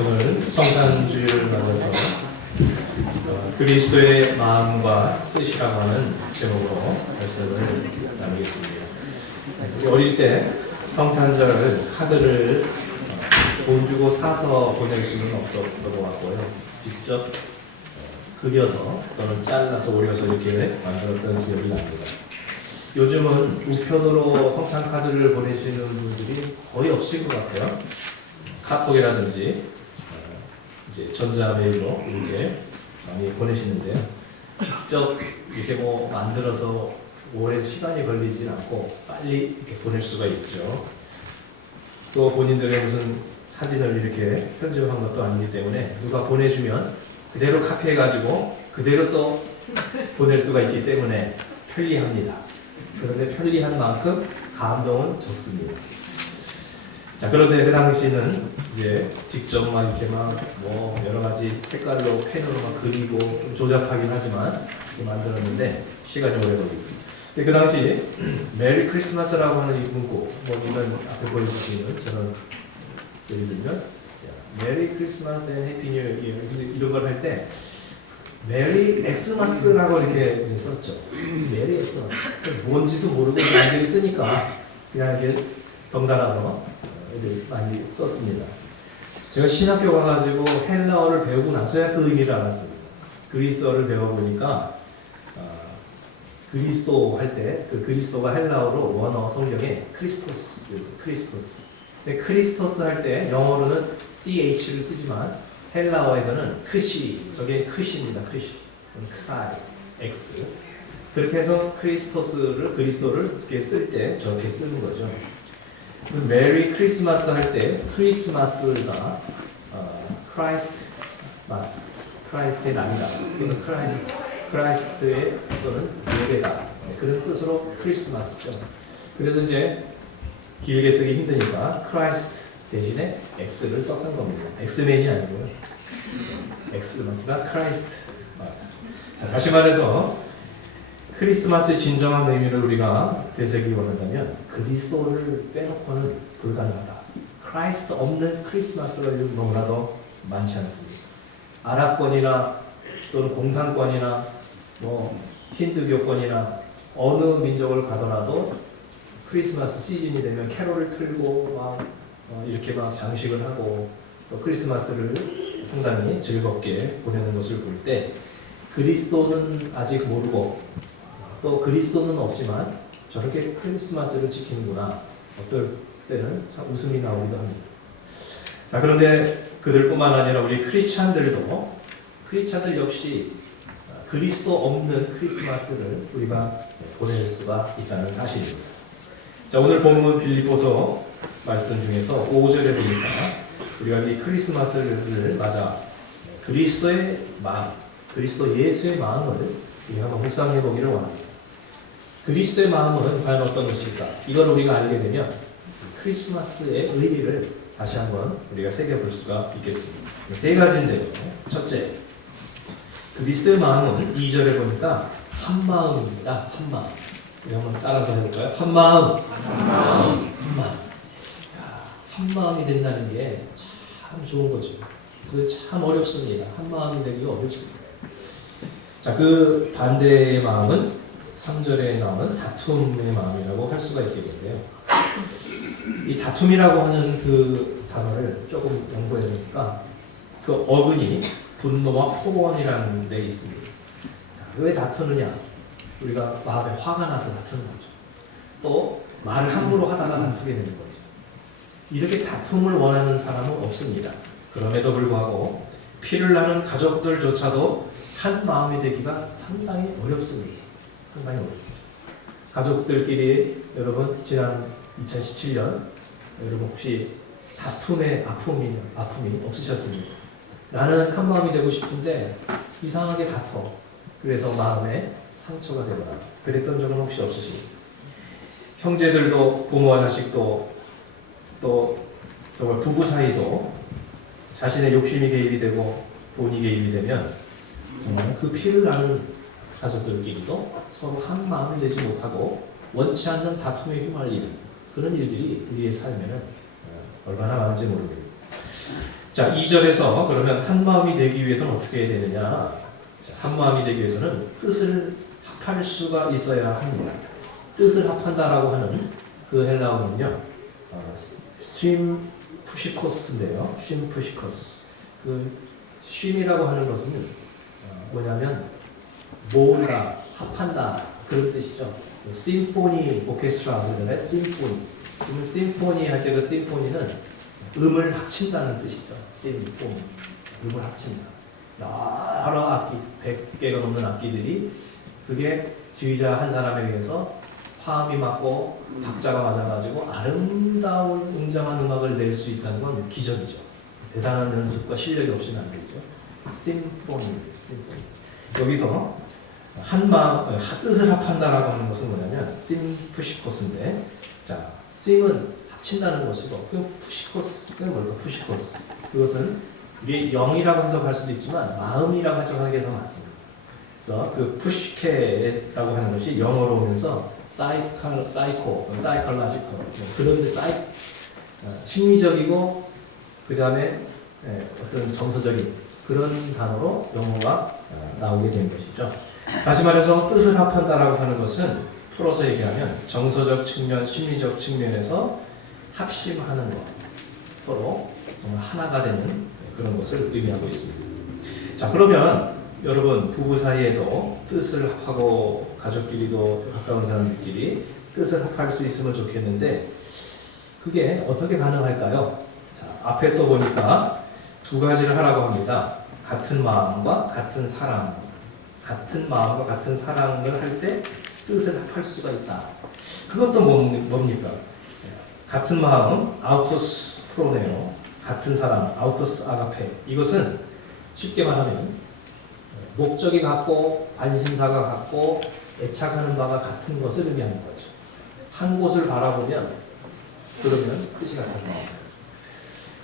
오늘 성탄주의를 맞아서 그리스도의 마음과 뜻이라고 하는 제목으로 말씀을 나누겠습니다. 우리 어릴 때 성탄절 카드를 돈 주고 사서 보낼 수는 없었던 것 같고요. 직접 그려서 또는 잘라서 오려서 이렇게 만들었던 기억이 납니다. 요즘은 우편으로 성탄 카드를 보내시는 분들이 거의 없을 것 같아요. 카톡이라든지 이제 전자메일로 이렇게 많이 보내시는데요. 직접 이렇게 뭐 만들어서 오랜 시간이 걸리지 않고 빨리 이렇게 보낼 수가 있죠. 또 본인들의 무슨 사진을 이렇게 편집한 것도 아니기 때문에 누가 보내주면 그대로 카피해가지고 그대로 또 보낼 수가 있기 때문에 편리합니다. 그런데 편리한 만큼 감동은 적습니다. 자, 그런데 그 당시는 이제 직접 막 이렇게 막 뭐 여러 가지 색깔로 펜으로 막 그리고 좀 조잡하긴 하지만 이렇게 만들었는데 시간이 오래 걸리고. 근데 그 당시 메리 크리스마스라고 하는 이 문구, 뭐 이런 앞에 보여주시는 저는 예를 들면 메리 크리스마스 앤 해피 뉴 이어 이런 걸 할 때 메리 엑스마스라고 이렇게 이제 썼죠. 메리 엑스마스 뭔지도 모르고 남들이 쓰니까 그냥 이렇게 덩달아서 애들 많이 썼습니다. 제가 신학교 가가지고 헬라어를 배우고 나서야 그 의미를 알았습니다. 그리스어를 배워보니까 그리스도 할 때 그 그리스도가 헬라어로 원어 성경에 크리스토스에서 크리스토스. 근데 크리스토스 할 때 영어로는 CH를 쓰지만 헬라어에서는 크시, 저게 크시입니다. 크시, 크사이, X. 그렇게 해서 크리스토스를 그리스도를 이렇게 쓸 때 저렇게 쓰는 거죠. 메리 크리스마스 할 때 크리스마스가 크라이스트 마스, 크라이스트의 날이다. 또는 크라이스트의 또는 예배다. 그런 뜻으로 크리스마스죠. 그래서 이제 길게 쓰기 힘드니까 크라이스트 대신에 X를 썼던 겁니다. 엑스맨이 아니고요. 엑스마스가 크라이스트 마스. 자, 다시 말해서 크리스마스의 진정한 의미를 우리가 되새기기 원한다면 그리스도를 빼놓고는 불가능하다. 크라이스트 없는 크리스마스가 요즘 너무나도 많지 않습니다. 아랍권이나 또는 공산권이나 뭐 힌두교권이나 어느 민족을 가더라도 크리스마스 시즌이 되면 캐롤을 틀고 막 이렇게 막 장식을 하고 또 크리스마스를 상당히 즐겁게 보내는 것을 볼 때 그리스도는 아직 모르고 또 그리스도는 없지만 저렇게 크리스마스를 지키는구나. 어떨 때는 참 웃음이 나오기도 합니다. 자, 그런데 그들뿐만 아니라 우리 크리스찬들 역시 그리스도 없는 크리스마스를 우리가 보낼 수가 있다는 사실입니다. 자, 오늘 본문 빌립보서 말씀 중에서 5절에 보니까 우리가 이 크리스마스를 맞아 그리스도의 마음, 그리스도 예수의 마음을 우리가 한번 묵상해 보기를 원합니다. 그리스도의 마음은 과연 어떤 것일까? 이걸 우리가 알게 되면 크리스마스의 의미를 다시 한번 우리가 새겨볼 수가 있겠습니다. 세 가지인데요. 첫째, 그리스도의 마음은 2절에 보니까 한 마음입니다. 한 마음. 우리 한번 따라서 해볼까요? 한 마음. 한 마음. 한 마음. 한 마음이 된다는 게 참 좋은 거죠. 그게 참 어렵습니다. 한 마음이 되기가 어렵습니다. 자, 그 반대의 마음은 3절에 나오는 다툼의 마음이라고 할 수가 있겠는데요. 이 다툼이라고 하는 그 단어를 조금 연구해 보니까 그 어근이 분노와 포원이라는 데 있습니다. 자, 왜 다투느냐? 우리가 마음에 화가 나서 다투는 거죠. 또 말을 함부로 하다가 다투게 되는 거죠. 이렇게 다툼을 원하는 사람은 없습니다. 그럼에도 불구하고 피를 나는 가족들조차도 한 마음이 되기가 상당히 어렵습니다. 상당히 어렵죠. 가족들끼리 여러분 지난 2017년 여러분 혹시 다툼의 아픔이 없으셨습니까? 나는 한 마음이 되고 싶은데 이상하게 다퉈. 그래서 마음에 상처가 되거나 그랬던 적은 혹시 없으십니까? 형제들도 부모와 자식도 또 정말 부부 사이도 자신의 욕심이 개입이 되고 돈이 개입이 되면 정말 그 피를 나는 가족들끼리도 서로 한 마음이 되지 못하고 원치 않는 다툼에 휘말리는 그런 일들이 우리의 삶에는 얼마나 많은지 모릅니다. 자, 2절에서 그러면 한 마음이 되기 위해서는 어떻게 해야 되느냐? 자, 한 마음이 되기 위해서는 뜻을 합할 수가 있어야 합니다. 뜻을 합한다라고 하는 그 헬라어는요, 쉼 푸시코스인데요. 쉼 푸시코스. 그 쉼이라고 하는 것은 뭐냐면 모으다, 합한다 그런 뜻이죠. 심포니 오케스트라 그러잖아요. 심포니. 그러면 심포니 할 때 그 심포니는 음을 합친다는 뜻이죠. 심포니. 음을 합친다. 여러 악기, 100개가 넘는 악기들이 그게 지휘자 한 사람에 의해서 화음이 맞고 박자가 맞아가지고 아름다운 웅장한 음악을 낼 수 있다는 건 기적이죠. 대단한 연습과 실력이 없이는 안 되죠. 심포니. 여기서 한 마음, 뜻을 합한다라고 하는 것은 뭐냐면 심푸시코스인데, 자, 심은 합친다는 것이고, 그 푸시코스는 뭘까? 푸시코스. 그것은 우리 영이라고 해석할 수도 있지만 마음이라고 해석하는 게 더 맞습니다. 그래서 그 푸시케라고 하는 것이 영어로 오면서 사이콜라지컬 그런데 심리적이고 그 다음에 어떤 정서적인 그런 단어로 영어가 나오게 된 것이죠. 다시 말해서 뜻을 합한다라고 하는 것은 풀어서 얘기하면 정서적 측면, 심리적 측면에서 합심하는 것, 서로 정말 하나가 되는 그런 것을 의미하고 있습니다. 자, 그러면 여러분 부부 사이에도 뜻을 합하고 가족끼리도 가까운 사람들끼리 뜻을 합할 수 있으면 좋겠는데 그게 어떻게 가능할까요? 자, 앞에 또 보니까 두 가지를 하라고 합니다. 같은 마음과 같은 사랑. 같은 마음과 같은 사랑을 할 때 뜻을 합할 수가 있다. 그것도 뭡니까? 같은 마음, 아우토스 프로네오. 같은 사랑, 아우토스 아가페. 이것은 쉽게 말하면 목적이 같고 관심사가 같고 애착하는 바가 같은 것을 의미하는 거죠. 한 곳을 바라보면 그러면 뜻이 같아서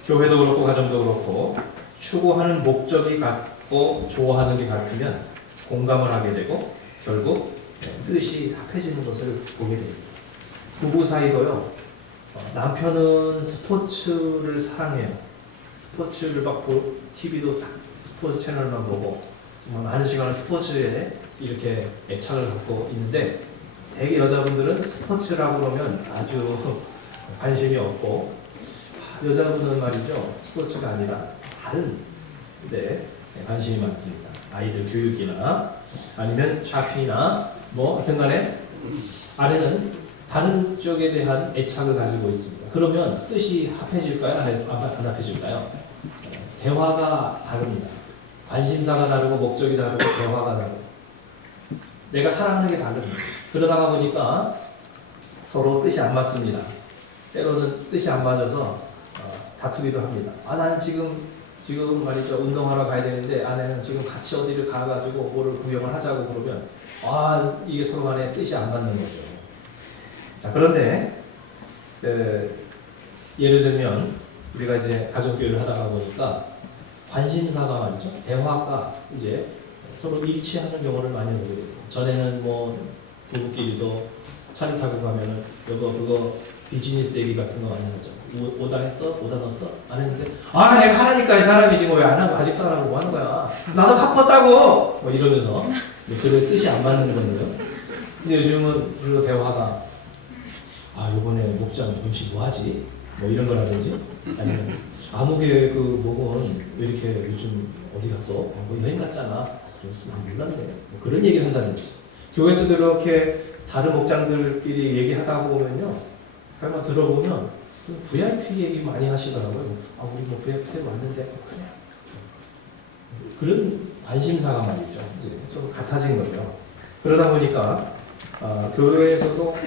교회도 그렇고 가정도 그렇고 추구하는 목적이 같고 좋아하는 게 같으면 공감을 하게 되고 결국 뜻이 합해지는 것을 보게 됩니다. 부부 사이도요. 남편은 스포츠를 사랑해요. 스포츠를 막 TV도 스포츠 채널만 보고 정말 많은 시간을 스포츠에 이렇게 애착을 갖고 있는데 대개 여자분들은 스포츠라고 그러면 아주 관심이 없고 여자분은 말이죠. 스포츠가 아니라 다른 데 관심이 많습니다. 아이들 교육이나 아니면 쇼핑이나 뭐 하여튼 간에 아내는 다른 쪽에 대한 애착을 가지고 있습니다. 그러면 뜻이 합해질까요? 안 합해질까요? 대화가 다릅니다. 관심사가 다르고 목적이 다르고 대화가 다르고 내가 사랑하는 게 다릅니다. 그러다가 보니까 서로 뜻이 안 맞습니다. 때로는 뜻이 안 맞아서 다투기도 합니다. 나는 지금 말이죠. 운동하러 가야 되는데 아내는 지금 같이 어디를 가가지고 뭐를 구경을 하자고 그러면 이게 서로 간에 뜻이 안 맞는 거죠. 자, 그런데 예를 들면 우리가 이제 가족교회를 하다가 보니까 관심사가 말이죠. 대화가 이제 서로 일치하는 경우를 많이 보게 돼요. 전에는 뭐 부부끼리도 차를 타고 가면은 그거 비즈니스 얘기 같은 거 많이 하죠. 오다 했어? 오다 넣었어? 안 했는데 내가 하라니까 이 사람이 지금 왜 안 하고 아직도 안 하고 뭐 하는 거야? 나도 바빴다고! 뭐 이러면서 그래 뜻이 안 맞는 건데요. 근데 요즘은 주로 대화가 요번에 목장 음식 뭐 하지? 뭐 이런 거라든지 아니면 아무개 그 목은 왜 이렇게 요즘 어디 갔어? 뭐 여행 갔잖아. 그래서 몰랐네. 뭐 그런 얘기를 한다든지 교회에서도 이렇게 다른 목장들끼리 얘기하다 보면요. 가만 들어보면 좀 VIP 얘기 많이 하시더라고요. 우리 뭐 VIP 새로 왔는데 그냥 그런 관심사가 말이죠. 이제 좀 같아진 거죠. 그러다 보니까 교회에서도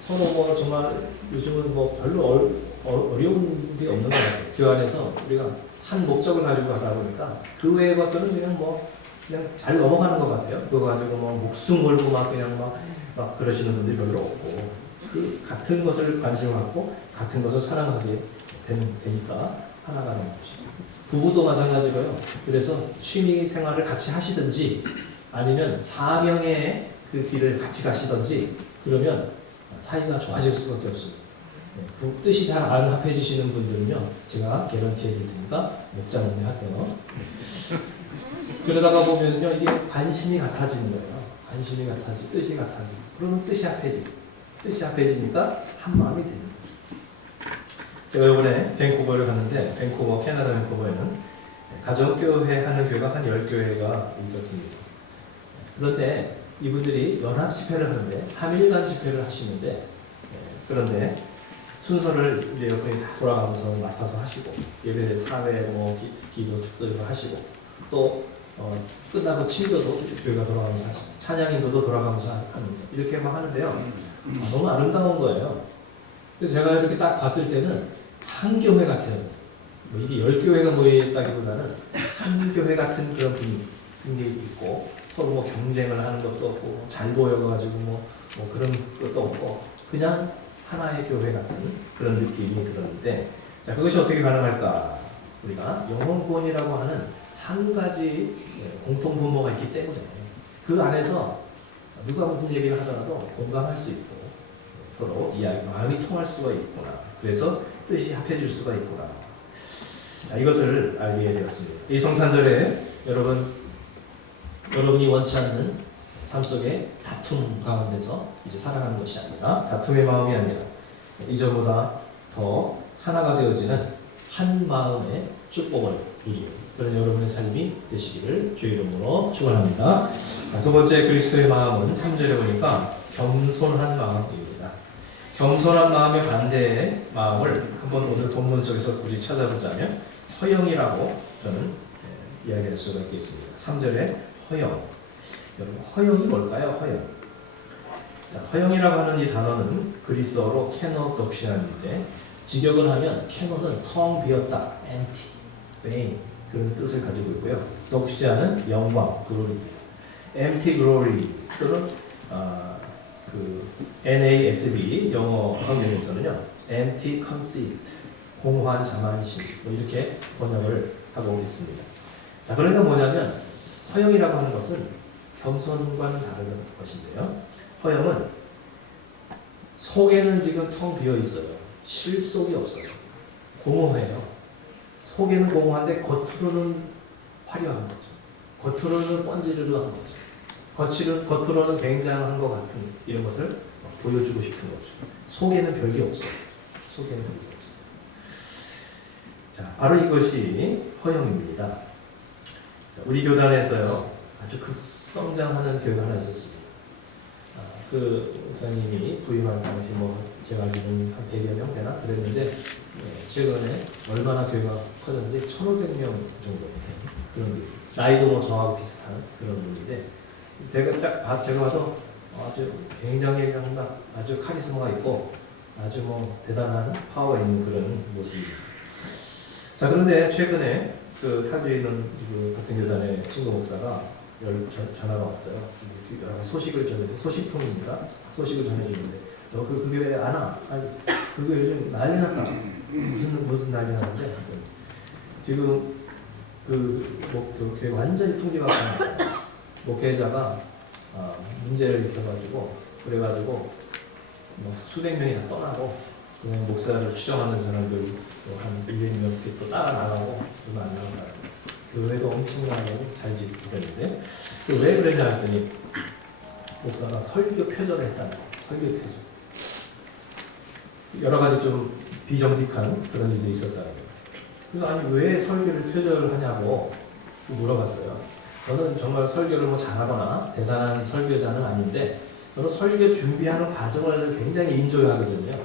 서로 뭐 정말 요즘은 뭐 별로 어려운 게 없는 것 같아요. 교회 안에서 우리가 한 목적을 가지고 하다 보니까 그 외의 것들은 그냥 잘 넘어가는 것 같아요. 그거 가지고 뭐 목숨 걸고 그냥 막 그러시는 분들이 별로 없고 그 같은 것을 관심을 갖고 같은 것을 사랑하게 되니까 하나가 되는 거죠. 부부도 마찬가지고요. 그래서 취미 생활을 같이 하시든지 아니면 사명의 그 길을 같이 가시든지 그러면 사이가 좋아질 수밖에 없습니다. 그 뜻이 잘 안 합해지시는 분들은요, 제가 개런티 해드릴 테니까 목장 운행하세요. 그러다가 보면요, 이게 관심이 같아지는 거예요. 관심이 같아지, 뜻이 같아지. 그러면 뜻이 합해지. 뜻이 합해지니까 한 마음이 되는 거예요. 제가 이번에 밴쿠버를 갔는데, 밴쿠버, 캐나다 밴쿠버에는 가정교회 하는 교회가 한 10교회가 있었습니다. 그런데 이분들이 연합 집회를 하는데 3일간 집회를 하시는데, 그런데 순서를 이제 여러분이 다 돌아가면서 맡아서 하시고, 예배 사회 뭐 기도 축도를 하시고, 또 끝나고 친교도 교회가 돌아가면서 하시고, 찬양인도도 돌아가면서 하면서 이렇게 막 하는데요. 너무 아름다운 거예요. 그래서 제가 이렇게 딱 봤을 때는 한 교회 같아요. 뭐 이게 10교회가 모여있다기보다는 한 교회 같은 그런 분위기 있고, 서로 뭐 경쟁을 하는 것도 없고, 잘 보여가지고 뭐 그런 것도 없고, 그냥 하나의 교회 같은 그런 느낌이 들었는데, 자, 그것이 어떻게 가능할까? 우리가 영혼 구원이라고 하는 한 가지 공통 분모가 있기 때문에 그 안에서 누가 무슨 얘기를 하더라도 공감할 수 있고, 서로 이야기, 마음이 통할 수가 있구나. 그래서 뜻이 합해질 수가 있구나. 자, 이것을 알게 되었습니다. 이 성탄절에 여러분이 원치 않는 삶 속에 다툼 가운데서 이제 살아가는 것이 아니라, 다툼의 마음이 아니라 이전보다 더 하나가 되어지는 한 마음의 축복을 누리는 그런 여러분의 삶이 되시기를 주의 이름으로 축원합니다. 두 번째 그리스도의 마음은 3절에 보니까 겸손한 마음입니다. 겸손한 마음의 반대의 마음을 한번 오늘 본문 속에서 굳이 찾아보자면 허영이라고 저는 이야기할 수가 있겠습니다. 3절에 허영. 여러분, 허영이 뭘까요? 허영. 자, 허영이라고 하는 이 단어는 그리스어로 케노독시아인데, 직역을 하면 케노는 텅 비었다, empty, vain 그런 뜻을 가지고 있고요. 독시아는 영광, glory입니다. empty glory 또는 그 NASB 영어 성경에서는요, empty conceit, 공허한 자만심 뭐 이렇게 번역을 하고 있습니다. 자, 그러니까 뭐냐면 허영이라고 하는 것은 겸손과는 다른 것인데요. 허영은 속에는 지금 텅 비어 있어요. 실속이 없어요. 공허해요. 속에는 공허한데 겉으로는 화려한 거죠. 겉으로는 번지르르한 거죠. 겉으로는 굉장한 것 같은 이런 것을 보여주고 싶은 거죠. 속에는 별게 없어요. 속에는 별게 없어요. 자, 바로 이것이 허영입니다. 우리 교단에서요, 아주 급성장하는 교회가 하나 있었습니다. 그 목사님이 부임할 당시 뭐 제가 알기로는 한 100여 명 되나 그랬는데, 최근에 얼마나 교회가 커졌는지 1,500명 정도 되는 그런 교회. 나이도 뭐 저하고 비슷한 그런 분인데, 제가 봐도 아주 굉장히 아주 카리스마가 있고 아주 뭐 대단한 파워가 있는 그런 모습입니다. 자, 그런데 최근에 그 타주에 있는 그 같은 교단의 친구 목사가 전화가 왔어요. 여러 가지 소식을 전해주고, 소식통입니다. 소식을 전해주는데, 너 그 교회 안 와? 아니, 그 교회 요즘 난리 났다. 무슨 난리 났는데, 지금 그 교회 완전히 풍기가 강해요. 목회자가 문제를 일으켜가지고, 그래가지고 뭐 수백 명이 다 떠나고, 그냥 목사를 추정하는 사람들 한 100명 또 따라 나가고, 얼마 안 나가고. 교회도 엄청나게 잘 지켰는데, 왜 그러냐 했더니 목사가 설교 표절을 했다는 거예요. 설교 표절. 여러 가지 좀 비정직한 그런 일들이 있었다는 거예요. 그래서 아니 왜 설교를 표절하냐고 물어봤어요. 저는 정말 설교를 뭐 잘하거나 대단한 설교자는 아닌데, 저는 설교 준비하는 과정을 굉장히 인조하거든요.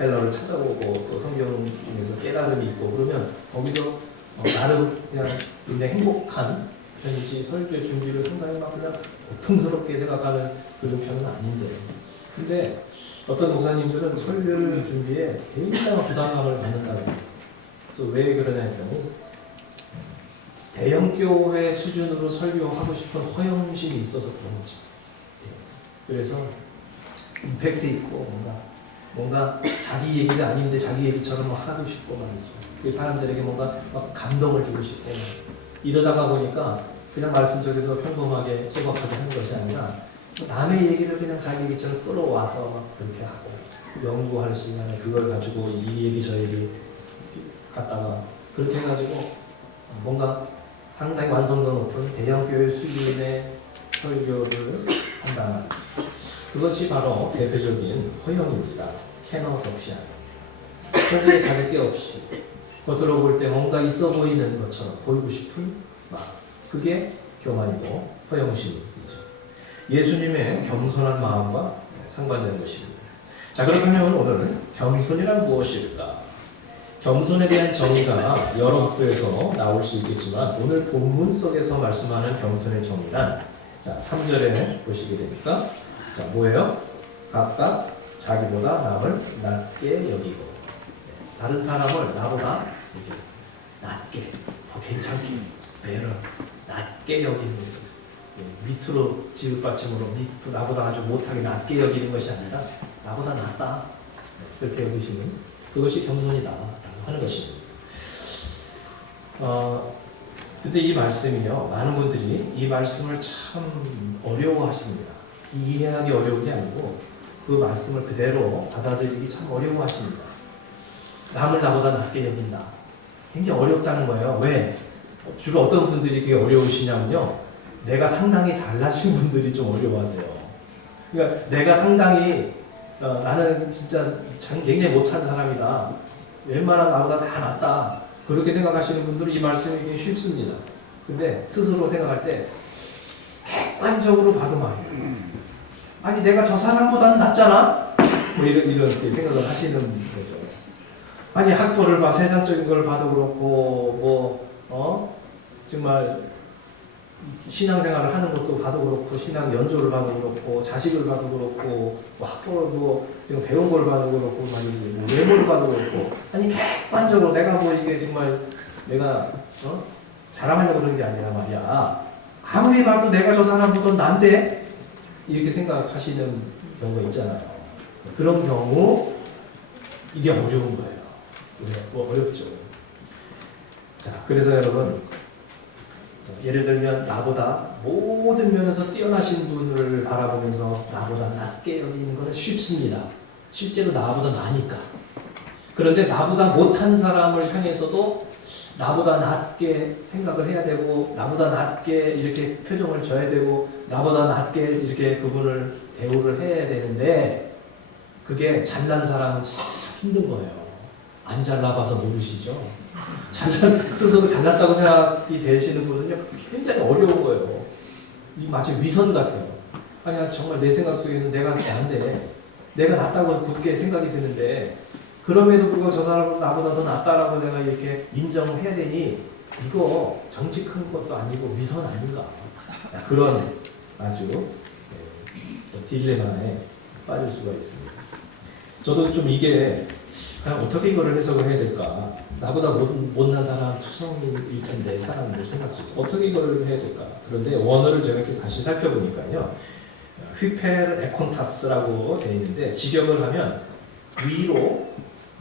헬러를 찾아보고 또 성경 중에서 깨달음이 있고, 그러면 거기서 나름 그냥 굉장히 행복한 편이지, 설교 준비를 상당히 막 그냥 고통스럽게 생각하는 그런 편은 아닌데, 근데 어떤 목사님들은 설교를 준비에 굉장한 부담감을 갖는다고 해요. 그래서 왜 그러냐 했더니, 대형교회 수준으로 설교하고 싶은 허영심이 있어서 그런 거죠. 그래서 임팩트 있고 뭔가 자기 얘기가 아닌데 자기 얘기처럼 막 하고 싶고 말이죠. 그 사람들에게 뭔가 막 감동을 주고 싶고, 이러다가 보니까 그냥 말씀 속에서 평범하게 소박하게 하는 것이 아니라 남의 얘기를 그냥 자기 얘기처럼 끌어와서 막 그렇게 하고, 연구할 시간에 그걸 가지고 이 얘기 저 얘기 갖다가 그렇게 해가지고 뭔가 상당히 완성도 높은 대형교회 수준의 설교를 한다는 그것이 바로 대표적인 허영입니다. 캐노덕시아. 거기에 자를 게 없이 겉으로 볼 때 뭔가 있어 보이는 것처럼 보이고 싶은 마음. 그게 교만이고 허영심이죠. 예수님의 겸손한 마음과 상관된 것입니다. 자, 그렇다면 오늘 겸손이란 무엇일까? 겸손에 대한 정의가 여러 학교에서 나올 수 있겠지만 오늘 본문 속에서 말씀하는 겸손의 정의란 자, 3절에 보시게 되니까 자, 뭐예요? 각각 자기보다 남을 낮게 여기고 다른 사람을 나보다 이렇게 낮게 더 괜찮게 배를 낮게 여기는 거예요. 밑으로 지읒받침으로 나보다 아주 못하게 낮게 여기는 것이 아니라 나보다 낫다 그렇게 여기시는 그것이 겸손이다 하는 것입니다. 근데 이 말씀이요 많은 분들이 이 말씀을 참 어려워하십니다. 이해하기 어려운 게 아니고 그 말씀을 그대로 받아들이기 참 어려워하십니다. 남을 나보다 낮게 여긴다. 굉장히 어렵다는 거예요. 왜? 주로 어떤 분들이 그게 어려우시냐면요. 내가 상당히 잘나신 분들이 좀 어려워하세요. 그러니까 내가 상당히 나는 진짜 굉장히 못한 사람이다. 웬만한 나보다 다 낫다. 그렇게 생각하시는 분들은 이 말씀이 굉장히 쉽습니다. 근데 스스로 생각할 때 객관적으로 봐도 말이에요. 아니 내가 저 사람보다는 낫잖아? 뭐 이렇게 생각을 하시는 거죠. 아니 학벌을 봐 세상적인 걸 봐도 그렇고 정말 신앙생활을 하는 것도 봐도 그렇고 신앙 연조를 봐도 그렇고 자식을 봐도 그렇고 학벌도 지금 배운 걸 봐도 그렇고 말이지 외모를 봐도 그렇고 아니 객관적으로 내가 뭐 이게 정말 내가 자랑하려고 그러는 게 아니라 말이야 아무리 봐도 내가 저 사람보다 난데 이렇게 생각하시는 경우가 있잖아요. 그런 경우 이게 어려운 거예요. 어렵죠. 자, 그래서 여러분 예를 들면 나보다 모든 면에서 뛰어나신 분을 바라보면서 나보다 낮게 여기는 것은 쉽습니다. 실제로 나보다 나니까. 그런데 나보다 못한 사람을 향해서도 나보다 낮게 생각을 해야 되고 나보다 낮게 이렇게 표정을 줘야 되고 나보다 낮게 이렇게 그분을 대우를 해야 되는데 그게 잘난 사람은 참 힘든 거예요. 안 잘나봐서 모르시죠? 스스로 잘났다고 생각이 되시는 분은요, 굉장히 어려운 거예요. 이 마치 위선 같아요. 아니, 정말 내 생각 속에는 내가 안 돼. 내가 낫다고 굳게 생각이 드는데, 그럼에도 불구하고 저 사람은 나보다 더 낫다라고 내가 이렇게 인정해야 되니, 이거 정직한 것도 아니고 위선 아닌가. 그런 아주 딜레마에 빠질 수가 있습니다. 저도 좀 이게 어떻게 이거를 해석을 해야 될까? 나보다 못난 사람 투성일 텐데 사람들 생각 속에서 어떻게 이걸 해야 될까? 그런데 원어를 제가 이렇게 다시 살펴보니까요, 휘페르 에콘타스라고 되어 있는데 직역을 하면 위로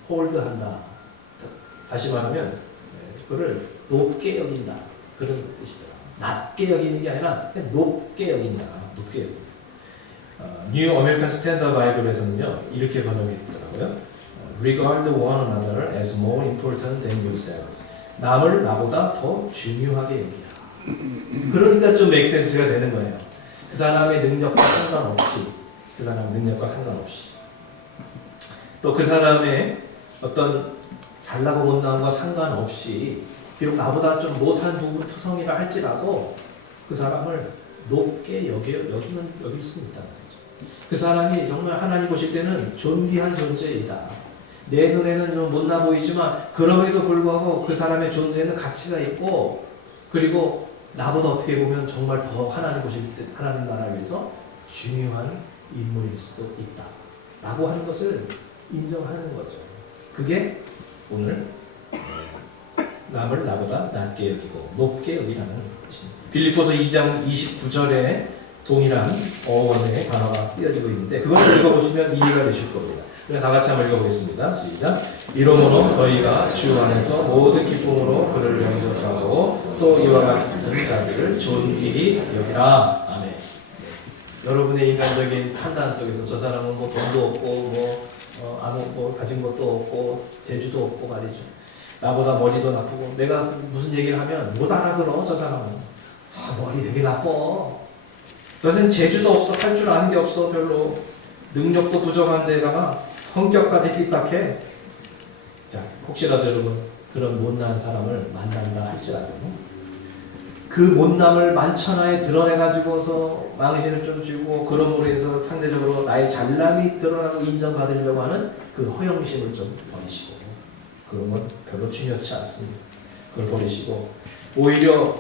홀드한다. 다시 말하면 그거를 높게 여긴다. 그런 뜻이더라. 낮게 여기는 게 아니라 그냥 높게 여긴다. 높게 여긴다. 뉴 어메리칸 스탠더드 바이블에서는요 이렇게 번역했더라고요. Regard one another as more important than yourselves. 남을 나보다 더 중요하게 여기라. 그러니까 좀 맥센스가 되는 거예요. 그 사람의 능력과 상관없이, 또 그 사람의 어떤 잘나고 못나고 상관없이, 비록 나보다 좀 못한 부분 투성이라 할지라도 그 사람을 높게 여길 수 있다는 거죠. 그 사람이 정말 하나님 보실 때는 존귀한 존재이다. 내 눈에는 좀 못나 보이지만 그럼에도 불구하고 그 사람의 존재는 가치가 있고, 그리고 나보다 어떻게 보면 정말 더 하나님 보실 때 하나님 나라를 위해서 중요한 인물일 수도 있다 라고 하는 것을 인정하는 거죠. 그게 오늘 남을 나보다 낮게 여기고 높게 여기라는 것입니다. 빌립보서 2장 29절에 동일한 어원의 단어가 쓰여지고 있는데 그것을 읽어보시면 이해가 되실 겁니다. 다 같이 한번 읽어보겠습니다. 시작. 이러므로 너희가 주 안에서 모든 기쁨으로 그를 영접하고 또 이와 같은 자들을 존귀히 여기라. 아멘. 네. 여러분의 인간적인 판단 속에서 저 사람은 뭐 돈도 없고 뭐 아무 뭐 가진 것도 없고 재주도 없고 말이죠. 나보다 머리도 나쁘고 내가 무슨 얘기를 하면 못 알아들어 저 사람은. 머리 되게 나빠. 저는 재주도 없어. 할 줄 아는 게 없어. 별로 능력도 부족한 데다가 성격까지 삐딱해. 자, 혹시라도 여러분 그런 못난 사람을 만난다 할지라도 그 못남을 만천하에 드러내가지고서 망신을 좀 주고 그럼으로 해서 상대적으로 나의 잘남이 드러나고 인정받으려고 하는 그 허영심을 좀 버리시고 그런 건 별로 중요치 않습니다. 그걸 버리시고 오히려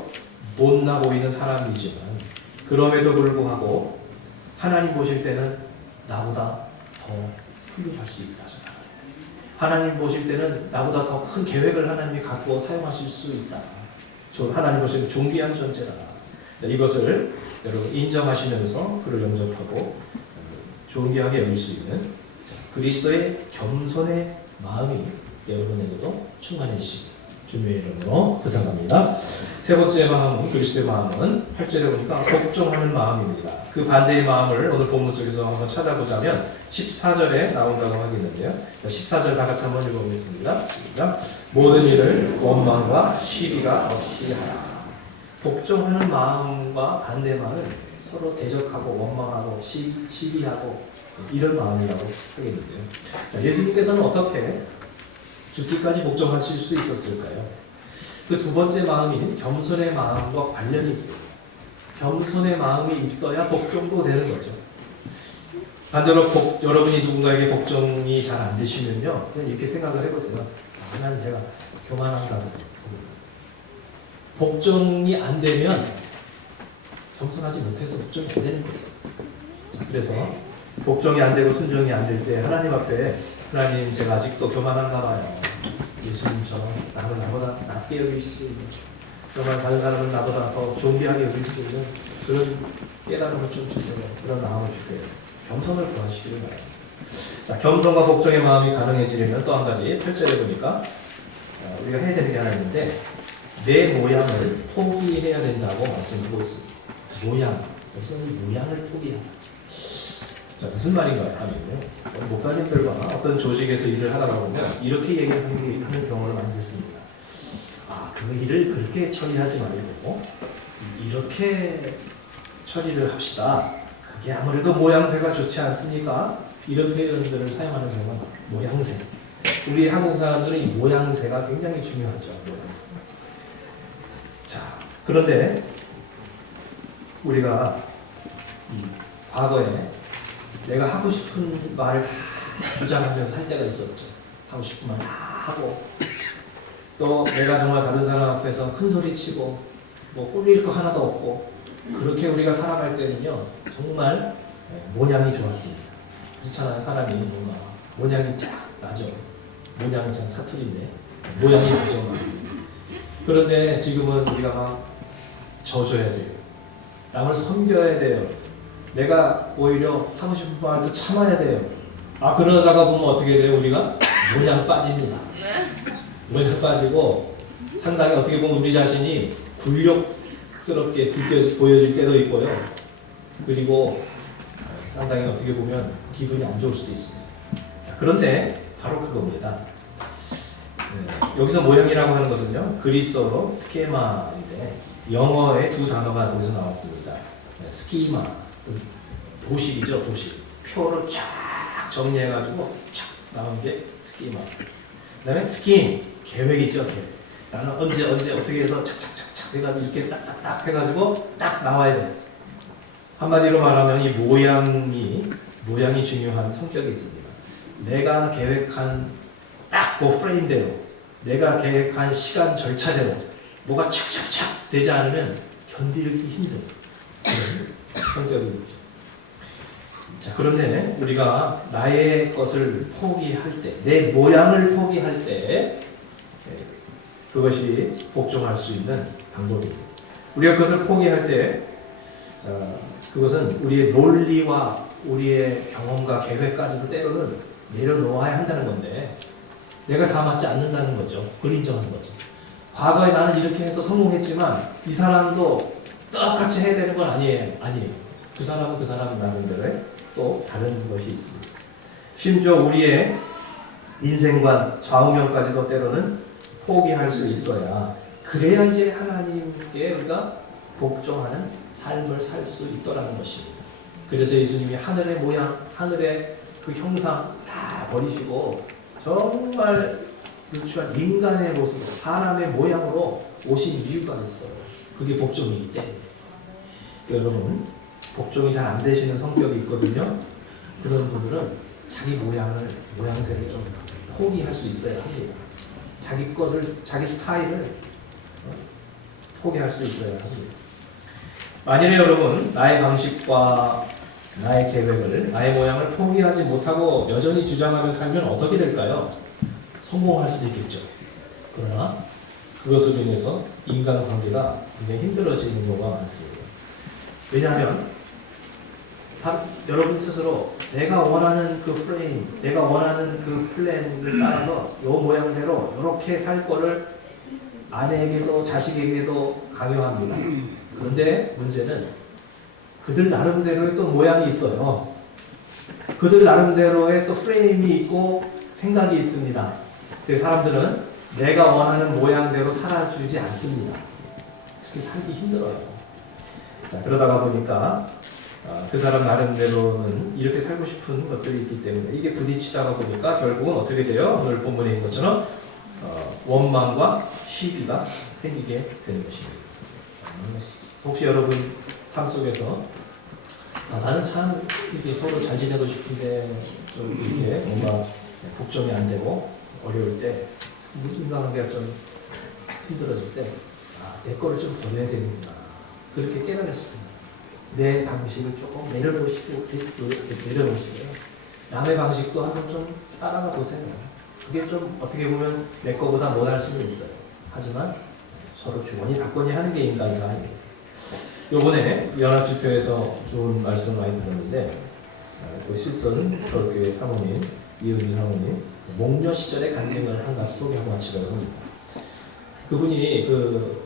못나 보이는 사람이지만 그럼에도 불구하고 하나님 보실 때는 나보다 더 훌륭할 수 있다. 저 사람. 하나님 보실 때는 나보다 더 큰 계획을 하나님이 갖고 사용하실 수 있다. 하나님 보시는 존귀한 존재다. 이것을 여러분 인정하시면서 그를 영접하고 존귀하게 여길 수 있는 그리스도의 겸손의 마음이 여러분에게도 충만해지시고 주님의 이름으로 부탁합니다. 세 번째 마음은 그리스도의 마음은 8절에 보니까 복종하는 마음입니다. 그 반대의 마음을 오늘 본문 속에서 한번 찾아보자면 14절에 나온다고 하겠는데요. 14절 다 같이 한번 읽어보겠습니다. 모든 일을 원망과 시비가 없이 하라. 복종하는 마음과 반대의 마음은 서로 대적하고 원망하고 시비하고 이런 마음이라고 하겠는데요. 예수님께서는 어떻게 죽기까지 복종하실 수 있었을까요? 그 두 번째 마음인 겸손의 마음과 관련이 있어요. 겸손의 마음이 있어야 복종도 되는 거죠. 반대로 여러분이 누군가에게 복종이 잘 안 되시면요, 그냥 이렇게 생각을 해보세요. 난 제가 교만한가. 복종이 안 되면 겸손하지 못해서 복종이 안 되는 거예요. 그래서 복종이 안 되고 순종이 안 될 때 하나님 앞에 하나님 제가 아직도 교만한가 봐요. 예수님처럼 나를 나보다 낮게 여길 수 있는 정말 다른 사람은 나보다 더 존귀하게 여길 수 있는 그런 깨달음을 좀 주세요. 그런 마음을 주세요. 겸손을 구하시기를 바랍니다. 자, 겸손과 복종의 마음이 가능해지려면 또 한 가지 8절에 보니까 우리가 해야 되는 게 하나 있는데 내 모양을 포기해야 된다고 말씀하고 있습니다. 모양, 여기서 이 모양을 포기한다. 자, 무슨 말인가요? 하면요. 목사님들과 어떤 조직에서 일을 하다가 보면 이렇게 얘기하는 경우를 많이 듣습니다. 그 일을 그렇게 처리하지 말고 이렇게 처리를 합시다. 그게 아무래도 모양새가 좋지 않습니까? 이런 표현들을 사용하는 경우가 모양새. 우리 한국 사람들은 이 모양새가 굉장히 중요하죠. 모양새. 자, 그런데 우리가 과거에 내가 하고 싶은 말을 주장하면서 할 때가 있었죠. 하고 싶은 말 다 하고 또 내가 정말 다른 사람 앞에서 큰 소리 치고 뭐 꿀릴 거 하나도 없고 그렇게 우리가 살아갈 때는요 정말 모양이 좋았습니다. 그렇잖아요. 사람이 뭔가 모양이 쫙 나죠. 모양은 참 사투리인데 모양이 나죠. 그런데 지금은 우리가 막 져줘야 돼요. 남을 섬겨야 돼요. 내가 오히려 하고 싶은 말도 참아야 돼요. 그러다가 보면 어떻게 돼요? 우리가 모양 빠집니다. 모양 빠지고 상당히 어떻게 보면 우리 자신이 굴욕스럽게 보여질 때도 있고요. 그리고 상당히 어떻게 보면 기분이 안 좋을 수도 있습니다. 자, 그런데 바로 그겁니다. 여기서 모양이라고 하는 것은요. 그리스어로 스케마인데 영어의 두 단어가 여기서 나왔습니다. 스키마, 도식이죠. 도식. 표를 쫙 정리해가지고 쫙 나온 게 스키마. 그 다음에 스킨, 계획이죠. 계획. 나는 언제 어떻게 해서 착착착착 해가지고 이렇게 딱딱딱 해가지고 딱 나와야 돼. 한마디로 말하면 이 모양이 중요한 성격이 있습니다. 내가 계획한 딱 그 프레임대로, 내가 계획한 시간 절차대로 뭐가 착착착 되지 않으면 견디기 힘든 그런 성격이 있죠. 자, 그런데 우리가 나의 것을 포기할 때, 내 모양을 포기할 때 그것이 복종할 수 있는 방법입니다. 우리가 그것을 포기할 때 그것은 우리의 논리와 우리의 경험과 계획까지도 때로는 내려놓아야 한다는 건데 내가 다 맞지 않는다는 거죠. 그걸 인정하는 거죠. 과거에 나는 이렇게 해서 성공했지만 이 사람도 똑같이 해야 되는 건 아니에요. 그 사람은 나름대로의 또 다른 것이 있습니다. 심지어 우리의 인생관, 좌우명까지도 때로는 포기할 수 있어야 그래야 이제 하나님께 우리가 복종하는 삶을 살 수 있더라는 것입니다. 그래서 예수님이 하늘의 모양, 하늘의 그 형상 다 버리시고 정말 유추한 인간의 모습으로 사람의 모양으로 오신 이유가 있어요. 그게 복종이기 때문에. 그래서 여러분 복종이 잘 안 되시는 성격이 있거든요. 그런 분들은 자기 모양새를 좀 포기할 수 있어야 합니다. 자기 것을, 자기 스타일을 포기할 수 있어야 합니다. 만일에 여러분 나의 방식과 나의 계획을, 나의 모양을 포기하지 못하고 여전히 주장하며 살면 어떻게 될까요? 성공할 수도 있겠죠. 그러나 그것으로 인해서 인간관계가 굉장히 힘들어지는 경우가 많습니다. 왜냐하면 여러분 스스로 내가 원하는 그 프레임, 내가 원하는 그 플랜을 따라서 이 모양대로 이렇게 살 거를 아내에게도 자식에게도 강요합니다. 그런데 문제는 그들 나름대로의 또 모양이 있어요. 그들 나름대로의 또 프레임이 있고 생각이 있습니다. 그래서 사람들은 내가 원하는 모양대로 살아주지 않습니다. 그렇게 살기 힘들어요. 자, 그러다가 보니까 그 사람 나름대로는 이렇게 살고 싶은 것들이 있기 때문에 이게 부딪히다가 보니까 결국은 어떻게 돼요? 오늘 본문에 있는 것처럼 원망과 시비가 생기게 되는 것입니다. 혹시 여러분 삶 속에서 나는 참 이렇게 서로 잘 지내고 싶은데 좀 이렇게 뭔가 복종이 안 되고 어려울 때 인간관계가 좀 힘들어질 때 내 거를 좀 버려야 되는구나 그렇게 깨달을 수 있습니다. 내 방식을 조금 내려놓으시고요. 남의 방식도 한번 좀 따라가 보세요. 그게 좀 어떻게 보면 내 거보다 못할 수는 있어요. 하지만 서로 주거니 받거니 하는 게 인간 사이입니다. 요번에 연합집회에서 좋은 말씀 많이 들었는데 그 실전 교회 사모님 이은주 사모님 목녀 시절의 간증을 한 가지 소개하고 마치려고 합니다. 그분이 그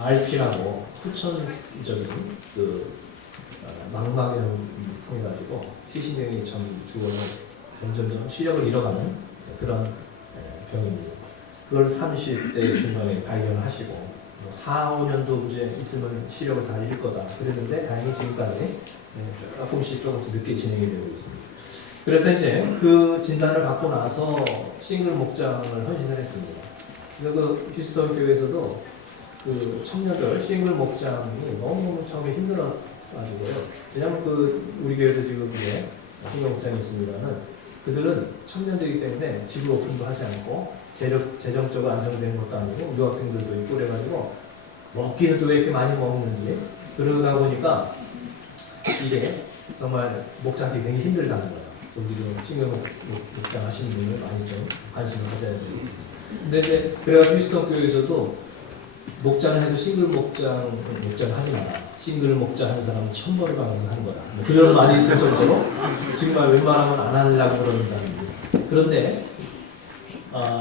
RP라고 후천적인 그 망막염을 통해 가지고 70명이 전 죽어서 점점 시력을 잃어가는 그런 병입니다. 그걸 30대 중반에 발견하시고 4, 5년도 이제 있으면 시력을 다 잃을 거다 그랬는데 다행히 지금까지 조금씩 늦게 진행이 되고 있습니다. 그래서 이제 그 진단을 받고 나서 싱글 목장을 헌신을 했습니다. 그래서 그 휴스턴 교회에서도 그 청년들 싱글 목장이 너무너무 처음에 힘들어가지고요. 왜냐하면 그 우리 교회도 지금 그게 싱글 목장이 있습니다만 그들은 청년들이기 때문에 집을 오픈도 하지 않고 재정적으로 안정되는 것도 아니고 유학생들도 있고 그래가지고 먹기는 또 왜 이렇게 많이 먹는지 그러다 보니까 이게 정말 목장하기 굉장히 힘들다는 거예요. 그래서 우리도 싱글 목장 하시는 분을 많이 좀 관심을 가져야 되겠습니다. 근데 이제 그래가지고 휴스턴 교회에서도 목장을 해도 싱글 목장을 하지 마라. 싱글 목장 하는 사람은 천벌을 받아서 하는 거다. 그런 말이 있을 정도로 정말 웬만하면 안 하려고 그런다는 거예요. 그런데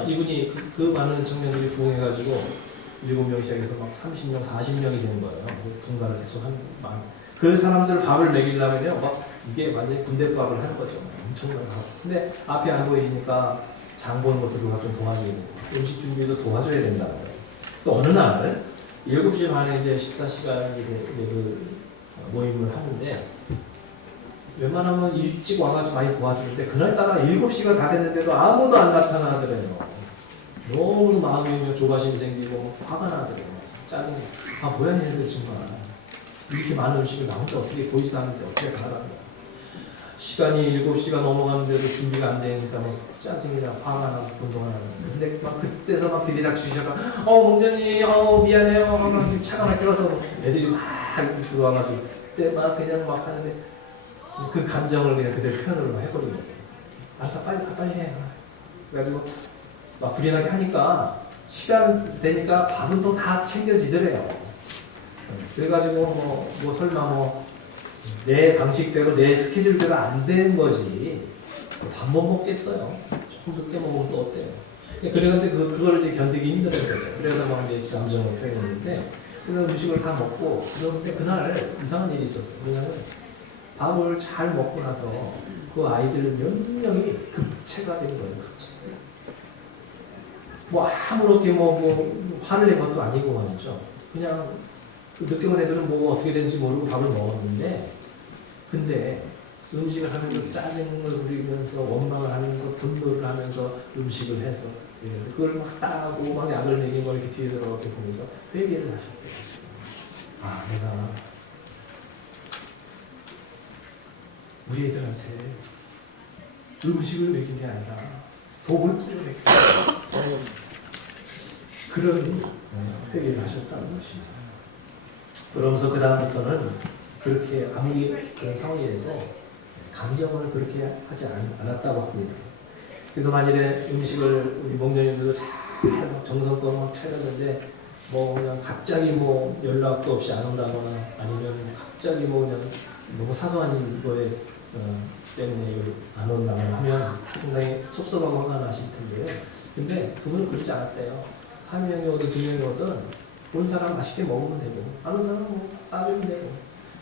이분이 그 많은 청년들이 부흥해가지고 7명 시작해서 막 30명, 40명이 되는 거예요. 분가를 계속 하는 그 사람들 밥을 먹이려면요, 막 이게 완전히 군대밥을 하는 거죠. 엄청난 밥. 근데 앞에 안 보이시니까 장 보는 것도 누가 좀 도와줘야 되고 음식 준비도 도와줘야 된다는 거예요. 또 어느 날 7시 반에 이제 식사 시간에 그 모임을 하는데 웬만하면 일찍 와가지고 많이 도와주는데 그날따라 7시가 다 됐는데도 아무도 안 나타나더래요. 너무 마음이 조바심이 생기고 화가 나더래요. 짜증이. 뭐야 얘네들 정말. 이렇게 많은 음식을 나 혼자 어떻게 보이지도 않는데 어떻게 다 하라는 거야. 시간이 7시가 넘어가는데도 준비가 안 되니까 막 짜증이나 화가 나고 분노가 나고 근데 막 그때서 막 들이닥치셔가 목사님 미안해요 막 차가 막혀서 애들이 막 들어와가지고 그때 막 그냥 막 하는데 그 감정을 그냥 그대로 표현을 해버리는 거죠. 알았어 빨리 해. 그래가지고 막 불이나게 하니까 시간 되니까 밥은 또 다 챙겨지더래요. 그래가지고 뭐 설마 내 방식대로 내 스케줄대로 안 되는 거지 밥 못 먹겠어요. 조금 늦게 먹으면 또 어때요? 그런데 그걸 이제 견디기 힘들었어요. 그래서 막 이제 감정을 표현했는데 그래서 음식을 다 먹고 그런데 그날 이상한 일이 있었어요. 왜냐면 밥을 잘 먹고 나서 그 아이들 몇 명이 급체가 된 거예요. 급체. 뭐 아무렇게 뭐 화를 낸 것도 아니고 말이죠. 그냥 그 늦게 온 애들은 뭐 어떻게 되는지 모르고 밥을 먹었는데, 근데 음식을 하면서 짜증을 부리면서 원망을 하면서 분노를 하면서 음식을 해서 그걸 막 따고 막 약을 먹인 걸 이렇게 뒤에서 이렇게 보면서 회개를 하셨대요. 아, 내가 우리 애들한테 음식을 먹인 게 아니라 독을 뿌려 먹였다. 그런 회개를 하셨다는 것입니다. 그러면서 그 다음부터는 그렇게 아무리 그런 상황이라도 감정을 그렇게 하지 않았다고 합니다. 그래서 만일에 음식을 우리 목녀님들도 잘 정성껏 막 차렸는데 뭐 그냥 갑자기 뭐 연락도 없이 안 온다거나 아니면 갑자기 뭐 그냥 너무 사소한 거에 때문에 이걸 안 온다거나 하면 상당히 섭섭하고 화가 나실 텐데요. 근데 그분은 그러지 않았대요. 한 명이 오든 두 명이 오든 온 사람 맛있게 먹으면 되고 안 온 사람 뭐 싸주면 되고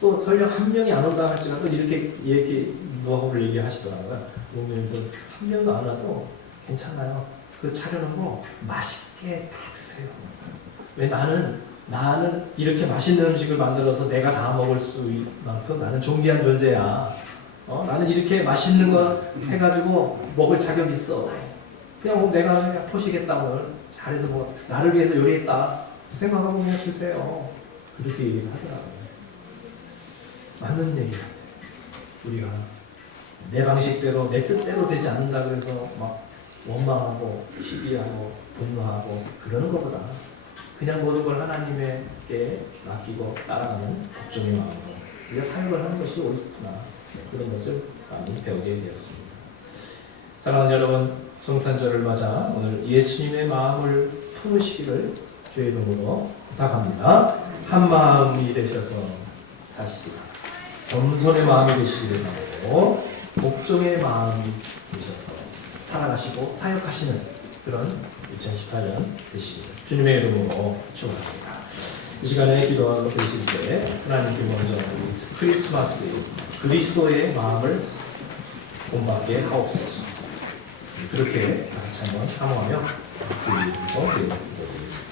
또 설령 한 명이 안 온다 할지라도 이렇게 노하우를 얘기하시더라고요. 목사님들 한 명도 안 와도 괜찮아요. 그 차려놓은 거 맛있게 다 드세요. 왜 나는 이렇게 맛있는 음식을 만들어서 내가 다 먹을 수 만큼 나는 존귀한 존재야. 나는 이렇게 맛있는 거 해가지고 먹을 자격 있어. 그냥 뭐 내가 그냥 포시겠다 오늘 잘해서 뭐 나를 위해서 요리했다 생각하고 그냥 드세요. 그렇게 얘기를 하더라고요. 맞는 얘기 같아요. 우리가 내 방식대로 내 뜻대로 되지 않는다 그래서 막 원망하고 시기하고 분노하고 그러는 것보다 그냥 모든 걸 하나님께 맡기고 따라가는 복종의 마음으로 우리가 사역을 하는 것이 옳구나 그런 것을 많이 배우게 되었습니다. 사랑하는 여러분, 성탄절을 맞아 오늘 예수님의 마음을 품으시기를 주의 이름으로 부탁합니다. 한 마음이 되셔서 사시기를 겸손의 마음이 되시기를 바라고 복종의 마음이 되셔서 살아가시고 사역하시는 그런 2018년 되시기를 주님의 이름으로 축원합니다. 이 시간에 기도하고 계실 때 하나님께 먼저 크리스마스 그리스도의 마음을 본받게 하옵소서. 그렇게 같이 한번 사모하며 주의 이름으로 기도드리겠습니다.